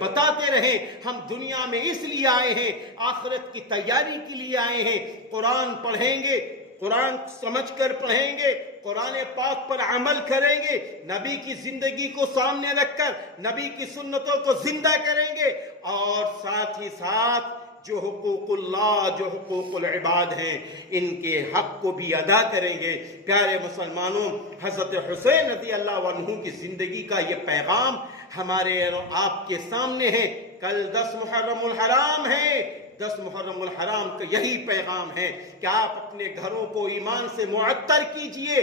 بتاتے رہیں ہم دنیا میں اس لیے آئے ہیں، آخرت کی تیاری کے لیے آئے ہیں۔ قرآن پڑھیں گے، قرآن سمجھ کر پڑھیں گے، قرآن پاک پر عمل کریں گے، نبی کی زندگی کو سامنے رکھ کر نبی کی سنتوں کو زندہ کریں گے، اور ساتھ ہی ساتھ جو حقوق اللہ، جو حقوق العباد ہیں، ان کے حق کو بھی ادا کریں گے۔ پیارے مسلمانوں، حضرت حسین رضی اللہ عنہ کی زندگی کا یہ پیغام ہمارے اور آپ کے سامنے ہے۔ کل 10 محرم الحرام ہے، 10 محرم الحرام کا یہی پیغام ہے کہ آپ اپنے گھروں کو ایمان سے معطر کیجئے،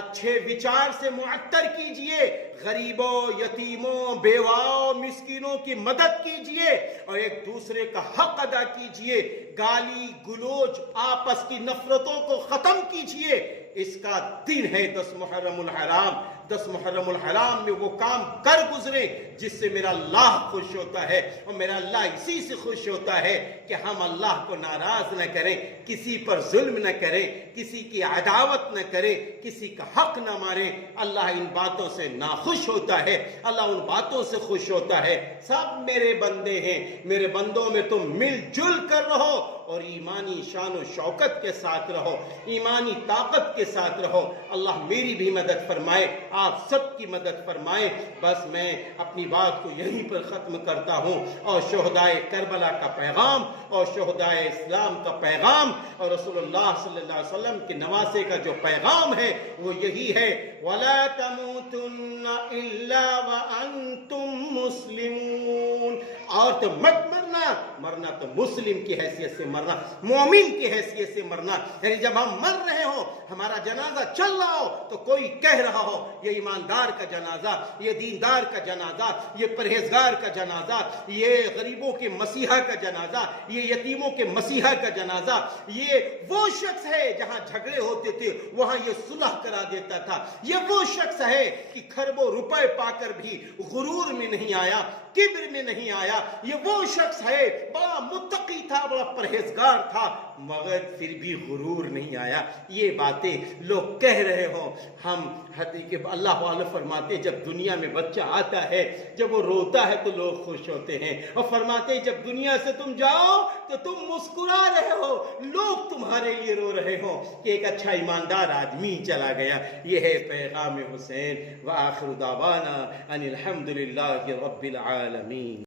اچھے وچار سے معطر کیجئے، غریبوں، یتیموں، بیواؤں، مسکینوں کی مدد کیجئے، اور ایک دوسرے کا حق ادا کیجئے، گالی گلوچ، آپس کی نفرتوں کو ختم کیجئے۔ اس کا دن ہے 10 محرم الحرام۔ 10 محرم الحرام میں وہ کام کر گزرے جس سے میرا اللہ خوش ہوتا ہے، اور میرا اللہ اسی سے خوش ہوتا ہے کہ ہم اللہ کو ناراض نہ کریں، کسی پر ظلم نہ کریں، کسی کی عداوت نہ کریں، کسی کا حق نہ ماریں۔ اللہ ان باتوں سے ناخوش ہوتا ہے، اللہ ان باتوں سے خوش ہوتا ہے۔ سب میرے بندے ہیں، میرے بندوں میں تم مل جل کر رہو، اور ایمانی شان و شوکت کے ساتھ رہو، ایمانی طاقت کے ساتھ رہو۔ اللہ میری بھی مدد فرمائے، آپ سب کی مدد فرمائے۔ بس میں اپنی بات کو یہیں پر ختم کرتا ہوں، اور شہدائے کربلا کا پیغام، اور شہدائے اسلام کا پیغام، اور رسول اللہ صلی اللہ علیہ وسلم کے نواسے کا جو پیغام ہے وہ یہی ہے، وَلَا تَمُوتُنَّ إِلَّا وَأَنْتُمْ مُسْلِمُونَ۔ اور تو مت مرنا، مرنا تو مسلم کی حیثیت سے مرنا، مومن کی حیثیت سے مرنا۔ یعنی جب ہم مر رہے ہو، ہمارا جنازہ چل رہا ہو، تو کوئی کہہ رہا ہو یہ ایماندار کا جنازہ، یہ دیندار کا جنازہ، یہ پرہیزگار کا جنازہ، یہ غریبوں کے مسیحا کا جنازہ، یہ یتیموں کے مسیحا کا جنازہ، یہ وہ شخص ہے جہاں جھگڑے ہوتے تھے وہاں یہ صلح کرا دیتا تھا، یہ وہ شخص ہے کہ کھربوں روپے پا کر بھی غرور میں نہیں آیا، کبر میں نہیں آیا، یہ وہ شخص ہے بڑا متقی تھا، بڑا پرہیزگار تھا، مگر پھر بھی غرور نہیں آیا۔ یہ باتیں لوگ کہہ رہے ہوں، ہم حقیقت اللہ والے فرماتے جب دنیا میں بچہ آتا ہے، جب وہ روتا ہے تو لوگ خوش ہوتے ہیں، اور فرماتے جب دنیا سے تم جاؤ تو تم مسکرا رہے ہو، لوگ تمہارے لیے رو رہے ہوں کہ ایک اچھا ایماندار آدمی چلا گیا۔ یہ ہے پیغام حسین۔ وآخر دعوانا ان الحمدللہ رب العالمین۔